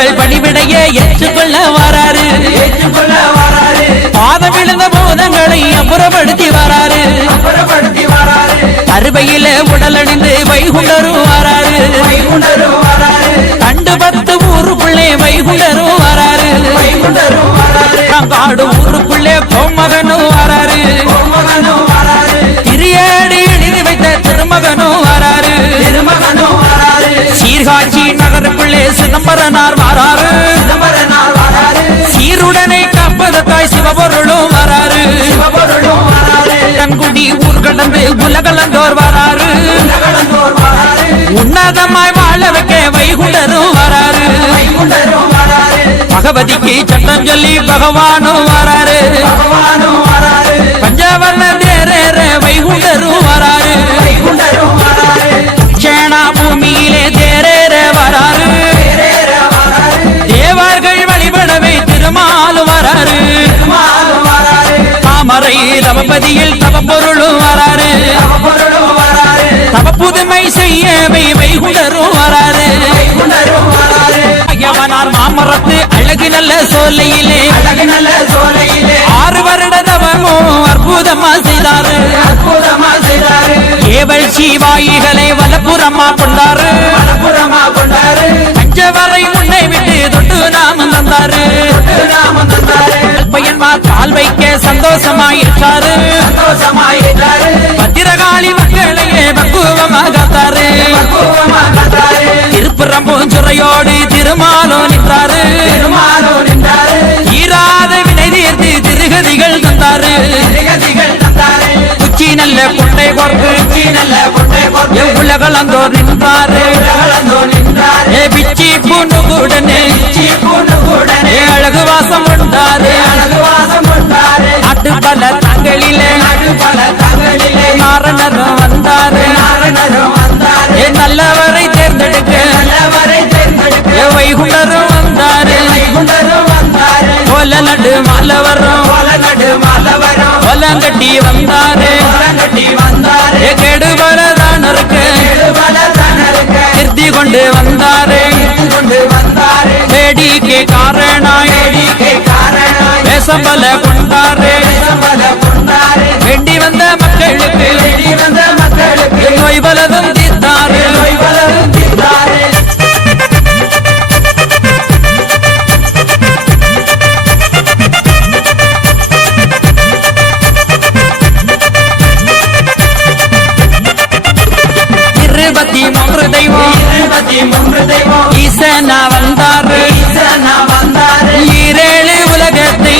அவர்கள் பணிவிடைய ஏற்றுக்கொள்ள வராரு. பாதம் விழுந்த பூதங்களை அப்புறப்படுத்தி வராரு. அறுவையில உடலணிந்து வைகுண்டரும் வராரு. கண்டு 10 ஊருக்குள்ளே வைகுண்டரும் வராரு. காடு ஊருக்குள்ளே கோமகனும் வராரு. திரியேடி எழுதி வைத்த திருமகனும் வராரு. சீர்காட்சி நகருக்குள்ளே சிதம்பரனார் வராரு. சீருடனை காப்பதற்காய் சிவபொருளும் வராரு. கண்குடி ஊர் கடந்து உலகளந்தோர் வராரு. உன்னதமாய் வாழ வைக்க வைகுண்டரும் வராரு. பகவதிக்கு சட்டம் சொல்லி பகவானும் வராரு. பஞ்சவர்ண தேரேற வைகுண்டரும் வராரு. சேனா பூமியிலே தேரேற வராரு. தேவர்கள் வழிபடவே திருமாலும் வராரு. தாமரை தவபதியில் தவப்பொருளும் வராரு. தவப்புதுமை செய்யவை வைகுண்டரும் வராரு. யவனார் மாமரத்து அழகு நல்ல சோலையிலே 6 வருட தவமும் அற்புதமா செய்தாரு. ஏவல் சீவாயிகளை வலப்புறமா கொண்டாரு. பஞ்சவரை முன்னை விட்டு தொட்டு நாமம் தந்தாரு. பையன்மார் கால் வைக்க சந்தோஷமாயிட்டாரு. பத்திரகாளி மக்களையே பக்குவமாகத்தாரு. திருப்புறம்பூஞ்சுரையோடு திருமாலோ நின்றாரு. ஈராத வினை தீர்த்து திருகதிகள் தந்தாரு. உச்சி நல்ல கொண்டை கொர்க்கு உலகளந்தோர் நின்றாரு. பிச்சி பூண்டுடனே அழகு வாசம் கொண்டாரு. நாட்டு பல தங்களிலே நாரணரும் வந்தாரு. நல்லவரை தேர்ந்தெடுக்க வைகுண்டரும் வந்தாரு. கோல நடு மாலவரும் கோலங்கட்டி வந்தாரு. கெடுபலதானருக்கு திருத்தி கொண்டு வந்தாரு. வேடிக்கை காரணாய் வேசம்பல கொண்டாரு. வேண்டி வந்த மக்களுக்கு நோய் பலதும் தீர்த்தாரு. தெய்வம் ஈசனா வந்தாரு. 7 உலகத்தை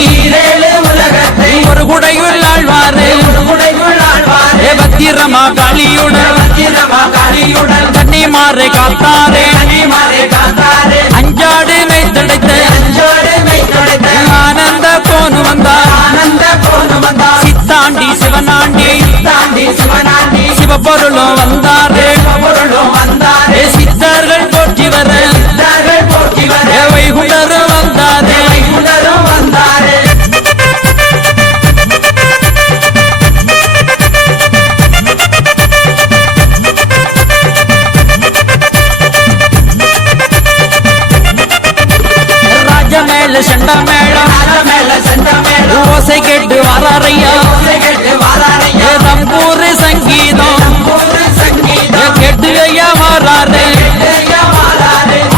ஒரு குடையுள் ஆழ்வாரு. பத்திரமா காளியுடன் கன்னிமாரை காத்தாரே. அஞ்சாடு மெய்தடைத்த ஆனந்த கோனு வந்தார். சித்தாண்டி சிவனாண்டி சிவபொருளும் வந்தாரு. சித்தர்கள் போற்றி வர வைகுண்டரும் வந்தாரு. ராஜமேல செண்டமேளம் ஓசை கேட்டு வாராரையா. தம்பூர் சங்கீதம் கேட்டு ஐயா வாராரு.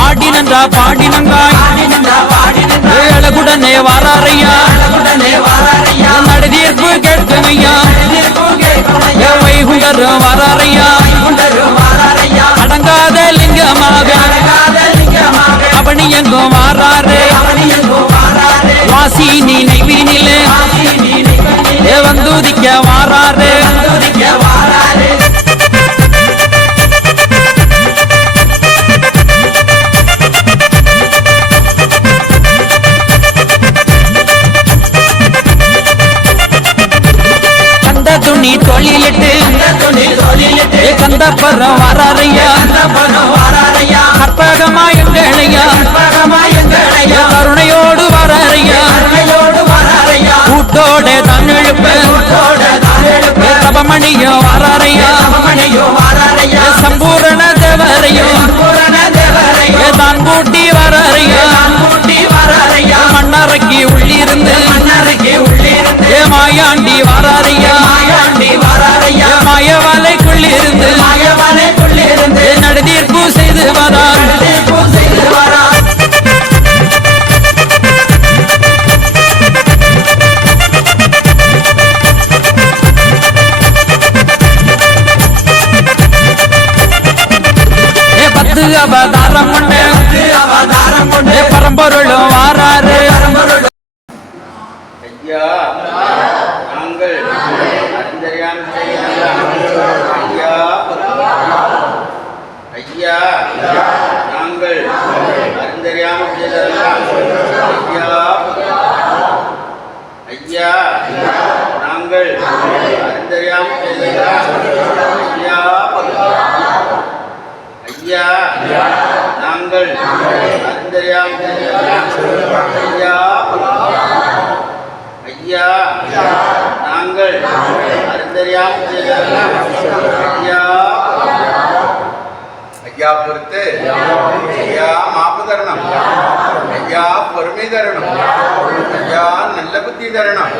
ஆடினன்றா பாடினங்காய் அழகுடனே வாராரையா. நடுதீர்ப்பு கேட்கும் ஐயா வைகுண்டரும் வாராரையா. அடங்காத லிங்கமாக அவனி எங்கும் வாராரு. வாசி நீ நெய்வீனிலே வந்துதிக்க வாராரு. துணி தொழிலிட்டு கந்தப்பரம் வாராரையா. கற்பகமா எங்களையா கருணையோடு வாராரையா. கூட்டோட தமிழுப்ப தபமணியோ வாராரையா. சம்பூரண தேவரையோ தான் கூட்டி வாராரையா. பரம்பொருளும் வாராரு. ஐயா நாங்கள் அறிந்தறியாமல் ஐயா ஐயா நாங்கள் அறிந்தறியாமல் செய்ததெல்லாம் ஐயா ஐயா நாங்கள் அறிந்தறியாமல் செய்ததெல்லாம் ஐயா ஐயா நாங்கள் அறிந்தறியாமல் செய்ததெல்லாம் ஐயா ஐயா நாங்கள் அறிந்தறியாமல் செய்ததெல்லாம் ஐயா ஐயா பொறுத்து ஐயா மாப்பு தரணும் ஐயா பொறுமை தரணும் ஐயா நல்ல புத்தி தரணும்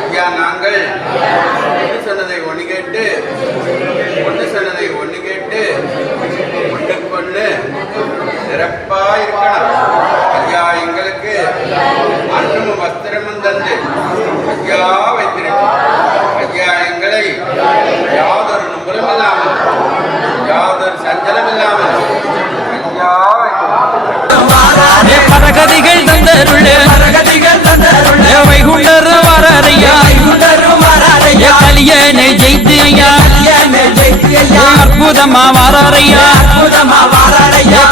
ஐயா நாங்கள் ஒன்று சொன்னதை ஒன்று கேட்டு ஒன்று சொன்னதை ஒன்று கேட்டு ஒன்றுக்கு ஒன்று சிறப்பா இருக்கணும் ஐயா எங்களுக்கு அன்னமும் வஸ்திரமும் தந்து ஐயா வைத்திருக்கும் ஐயா எங்களை யாதொரு நும்பலும் இல்லாமல் யாதொரு சஞ்சலம் இல்லாமல் ஐயா பரகதிகள் தந்தருளே வைகுண்டர் வாராரையா. கலியனை ஜெயித்து ஐயா அற்புதமா வாராரையா.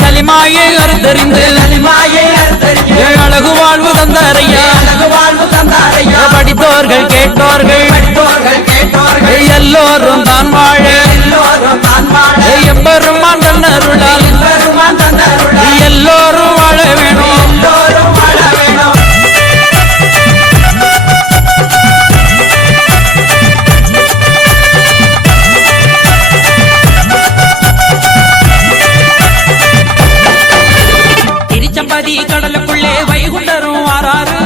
களிமாயை அறுத்தறிந்து அழகு வாழ்வு தந்தாரையா. படித்தோர்கள் கேட்டோர்கள் எல்லோரும் தான் வாழ எம்பெருமான் தன்னருளால் எல்லோரும் வாழ வேணும். திருச்சம்பதி கடலுக்குள்ளே வைகுண்டரும் வாராரு.